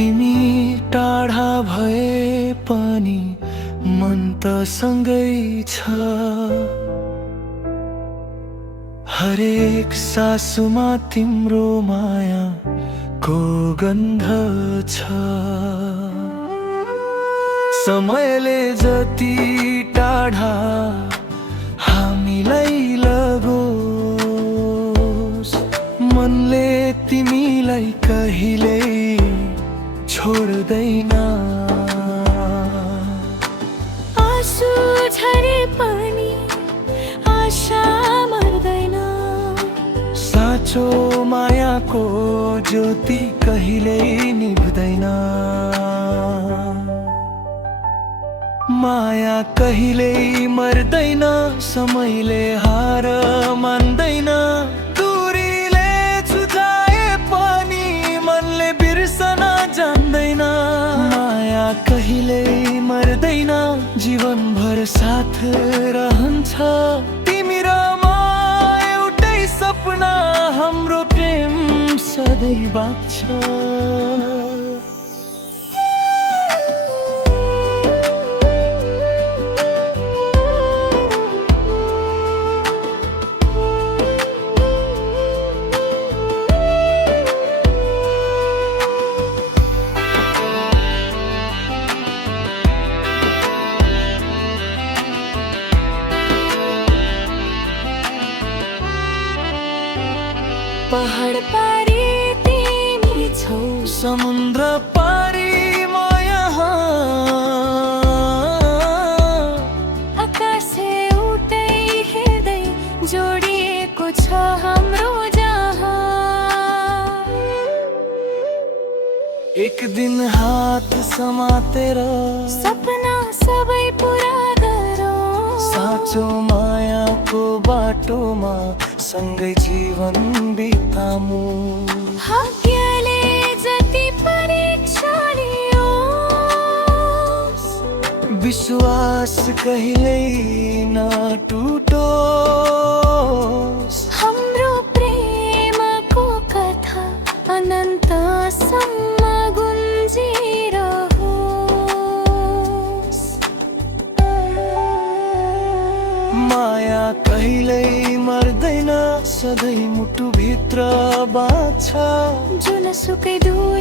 तिमी टाढा भए पनि मन त सँगै छ। हरेक सासुमा तिम्रो मायाको गन्ध छ। समयले जति टाढा हामीलाई लगोस्, मनले तिमीलाई कहिल्यै छोड्दैन। आँसु झरे पनि आशा मर्दैन। साँचो मायाको ज्योति कहिल्यै निभ्दैन। माया कहिल्यै मर्दैन, समयले हार मान्दैन। दूरीले छुझाए पनि मनले बिर्सन जान्दैन। माया कहिल्यै मर्दैन, जीवनभर साथ रहन्छ। तिमी र म एउटै सपना, हाम्रो प्रेम सधैँ बाँच्छ। पहाड पारी तिमी छौ, समुद्र पारी म यहाँ। आकाश एउटै हेर्दै जोडिएको छ हाम्रो जहाँ। एक दिन हात समातेर सपना सबै पुरा गरौँ। साँचो मायाको बाटोमा सँगै जीवन बितामु। भाग्यले जति परीक्षा लियोस्, विश्वास कहिल्यै नटुटोस्। हाम्रो प्रेमको कथा अनन्तसम्म गुन्जिरहोस्। माया कहिल्यै मर्दैन, सधैँ मुटुभित्र बाँच्छ। जुनसुकै दूर